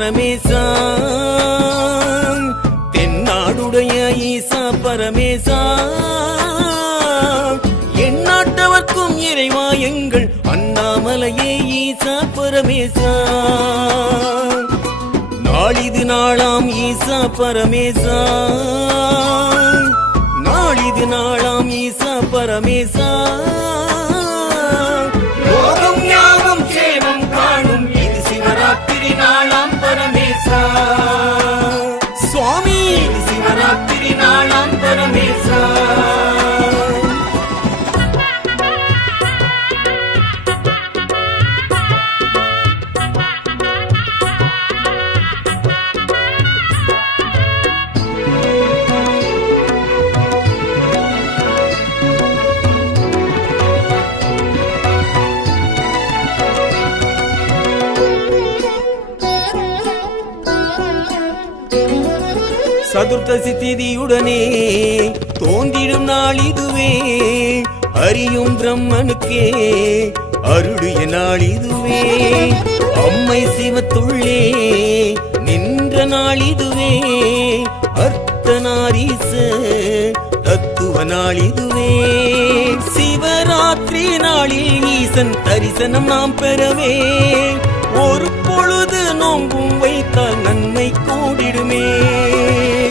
பரமேசா தென்னாடுடைய ஈசா பரமேசா எந்நாட்டவர்க்கும் இறைவா எங்கள் அண்ணாமலையே ஈசா பரமேசா நாளிது நாளாம் ஈசா பரமேசா நாளிது நாளாம் ஈசா பரமேசா லோகம் யாவும் சேமம் காணும் இது சிவராத்திரி நாளாம் பரமேசா சுவாமி இது சிவராத்திரி நாளாம் பரமேசா சதுர்த்தசி திதியுடனே தோன்றிடும் நாள் இதுவே அறியும் பிரம்மனுக்கே அருளிய நாள் இதுவே அம்மை சிவத்துள்ளே நின்ற நாள் இதுவே அர்த்தநாரீச தத்துவ நாள் இதுவே சிவராத்திரி நாளில் ஈசன் தரிசனம் நாம் பெறவே ஒரு பொழுது நோம்பும் வைத்தால் நன்மை கூடிடுமே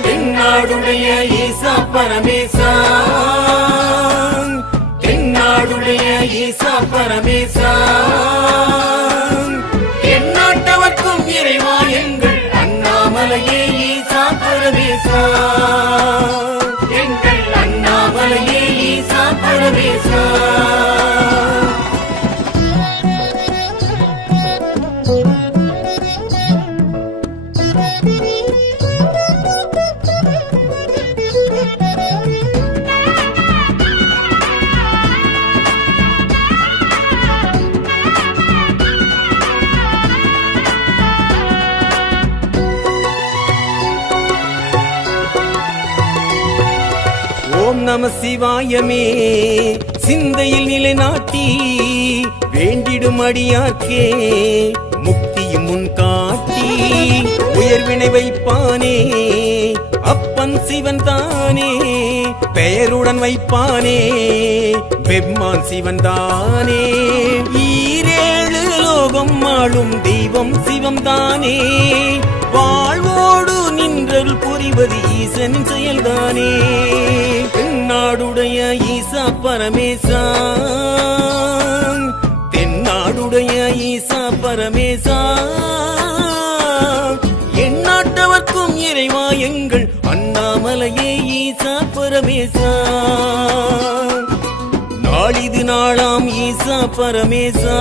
தென்னாடுடைய ஈசா பரமேசா தென்னாடுடைய ஈசா பரமேசா எந்நாட்டவர்க்கும் இறைவா எங்கள் அண்ணாமலையே ஈசா பரமேசா எங்கள் அண்ணாமலையே ஈசா பரமேசா ஓம் நம சிவாயமே சிந்தையில் நிலைநாட்டி வேண்டிடும் அடியார்க்கே முக்தியும் முன் காட்டி உயர்வினை வைப்பானே அப்பன் சிவன் தானே பெயருடன் வைப்பானே பெம்மான் சிவன் தானே ஈரேழு லோகம் ஆளும் தெய்வம் சிவம் தானே வாழ்வோடு நின்றல் புரிவது ஈசனின் செயல்தானே தென்னாடுடைய ஈசா பரமேசா தென்னாடுடைய ஈசா பரமேசா எந்நாட்டவர்க்கும் இறைவா எங்கள் அண்ணாமலையே ஈசா பரமேசா நாளிது நாளாம் ஈசா பரமேசா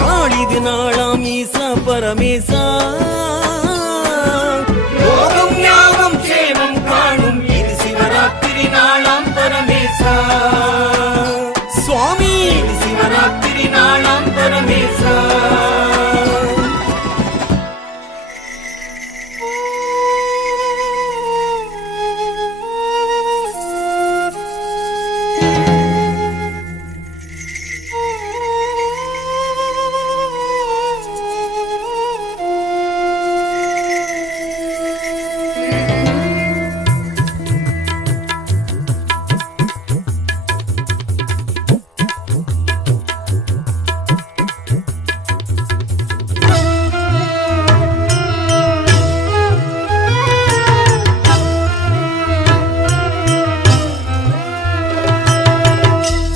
நாளிது நாளாம் ஈசா பரமேசா லோகம் யாவும் சேமம் காணும் இது சிவராத்திரி நாளாம் பரமேசா சுவாமி இது சிவராத்திரி நாளாம் பரமேசா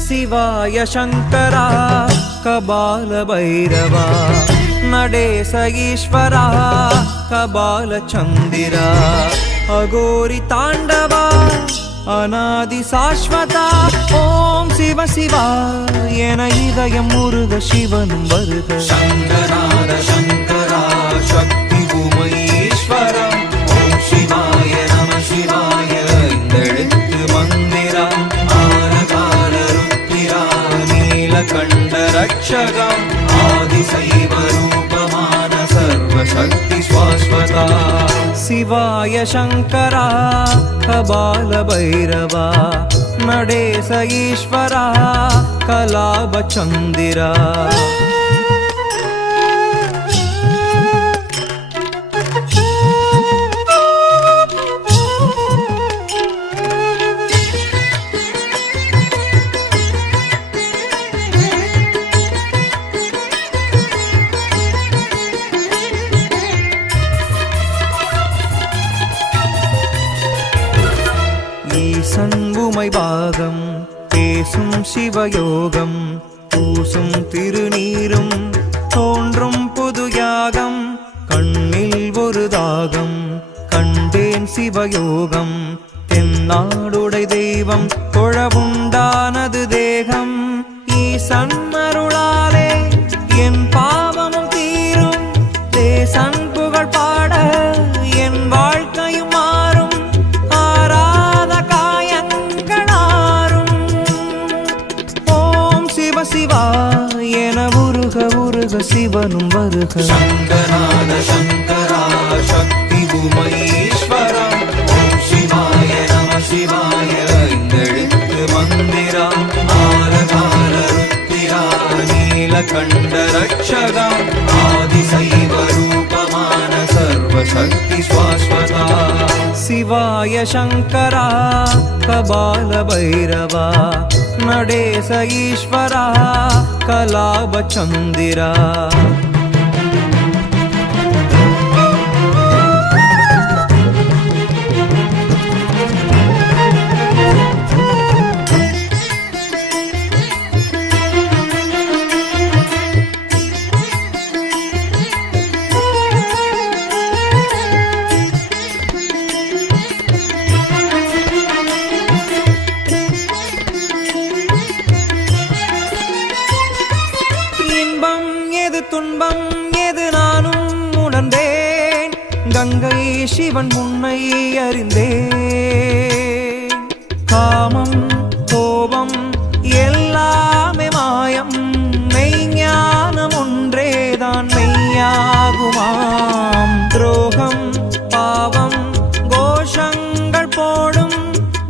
शिवाय शंकरा कबाल भैरवा नडेश ईश्वरा कबाल चंदिरा अघोरी तांडवा अनादि शाश्वता ओम शिव शिवा एन इदयम मुरुग शिवनुम वरुग शंकराद शंकरा शक्ति भूमईश्वरा ओम शिवाय नमः शिवाय इंदெழுத்து मंदिरा नीलकंठ रक्षका आदिशैव रूपमान सर्वशक्ति शाश्वता शिवाय शंकरा कबाल भैरवा नडेश ईश्वरा कलाभ चंदिरा ஈசன் உமை பாகம் பேசும் சிவயோகம் பூசும் திருநீரும் தோன்றும் புது யாகம் கண்ணில் ஒரு தாகம் கண்டேன் சிவயோகம் தென்னாடுடை தெய்வம் தொழவுண்டானது தேகம் ஈசன் அருளாலே என் பாவமும் தீரும் தேசன் புகழ் பாட என் வாழ்க்கையும் மாறும் ஆராத காயங்களாரும் ஓம் சிவ சிவா என உருக உருக சிவனும் வருக சங்கராத சங்கரா சக்தி உமைஸ்வரா ஓம் சிவாய நம சிவாய ஐந்தெழுத்து மந்திரா ஆலகால ருத்திரா நீலகண்ட ரட்சகா ஆதிசைவ ரூபமான சர்வசக்தி ஸ்வாஸ்வதா சிவாய சங்கரா கபால பைரவா நடேச ஈஸ்வரா கலாப சந்திரா துன்பம் எது நானும் உணர்ந்தேன் கங்கை சிவன் உன்னை அறிந்தேன் காமம் கோபம் எல்லாமே மாயம் மெய்ஞானம் ஒன்றேதான் மெய்யாகுமாம் துரோகம் பாவம் கோஷங்கள் போடும்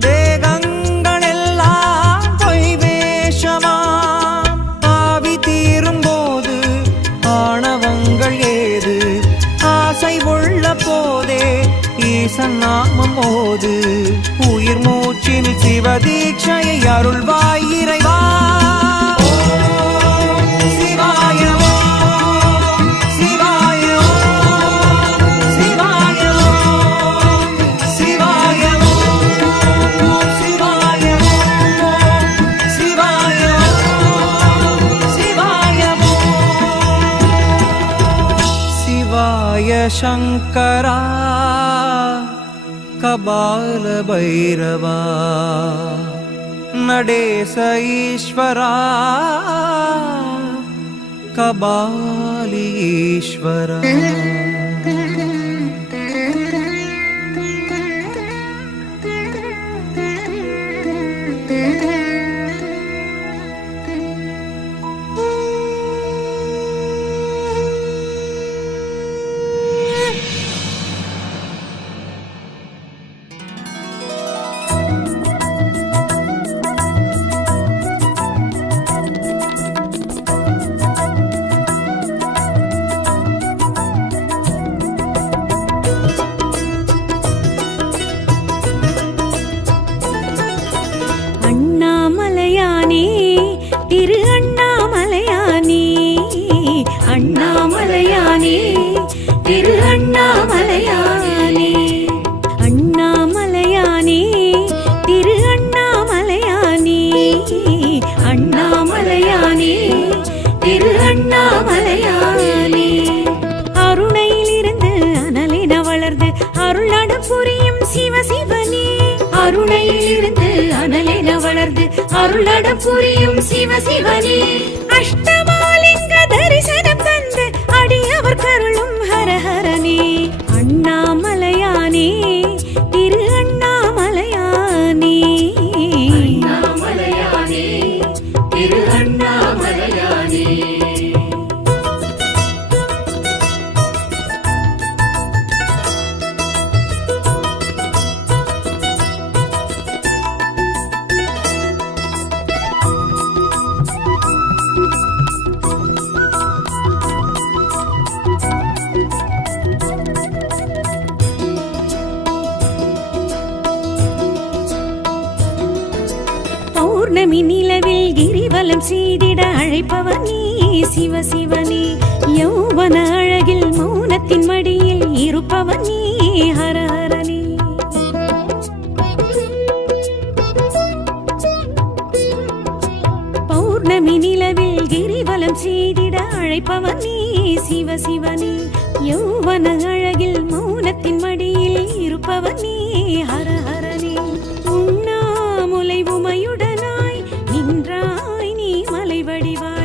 தேகங்கள் எல்லாம் பொய் வேஷமாம் ஆவி தீரும் ஆணவங்கள் ஏது ஆசை உள்ள போதே ஈசன் நாமம் ஓது உயிர் மூச்சில் சிவதீட்சையை அருள்வாய் இறைவா சிவாய சிவாய சிவாய சிவாய சிவாய சிவாய சிவாய சங்கரா கபால பைரவா நடேச ஈஸ்வரா கபாலீஸ்வரா திரு அண்ணாமலையானே அண்ணாமலையானே திரு அண்ணாமலையானே அண்ணாமலையானே திரு அண்ணாமலையானே அண்ணாமலையானே திரு அண்ணாமலையானே அருணையிலிருந்து அனலின வளர்ந்து அருளட புரியும் சிவ சிவனே அருணையிலிருந்து அனலின வளர்ந்து அருளட புரியும் சிவ சிவனே அஷ்டமாலிங்க தரிசனம் தந்து அடியவர் கருளும் ஹரஹரனே அண்ணாமலையானே திரு அண்ணாமலையானே அண்ணாமலையானே திரு அண்ணாமலையானே பௌர்ணமி நிலவில் கிரிவலம் செய்திட அழைப்பவர் நீ சிவ சிவனே யௌவன அழகில் மௌனத்தின் மடியில் இருப்பவர் நீ ஹரஹரனே கிரிவலம் செய்திட அழைப்பவன் நீ சிவசிவனே யௌவன அழகில் மௌனத்தின் மடியில் இருப்பவன் நீ ஹரஹரனே உண்ணாமுலை உமையுடனாய் நின்றாய் நீ மலை வடிவாய்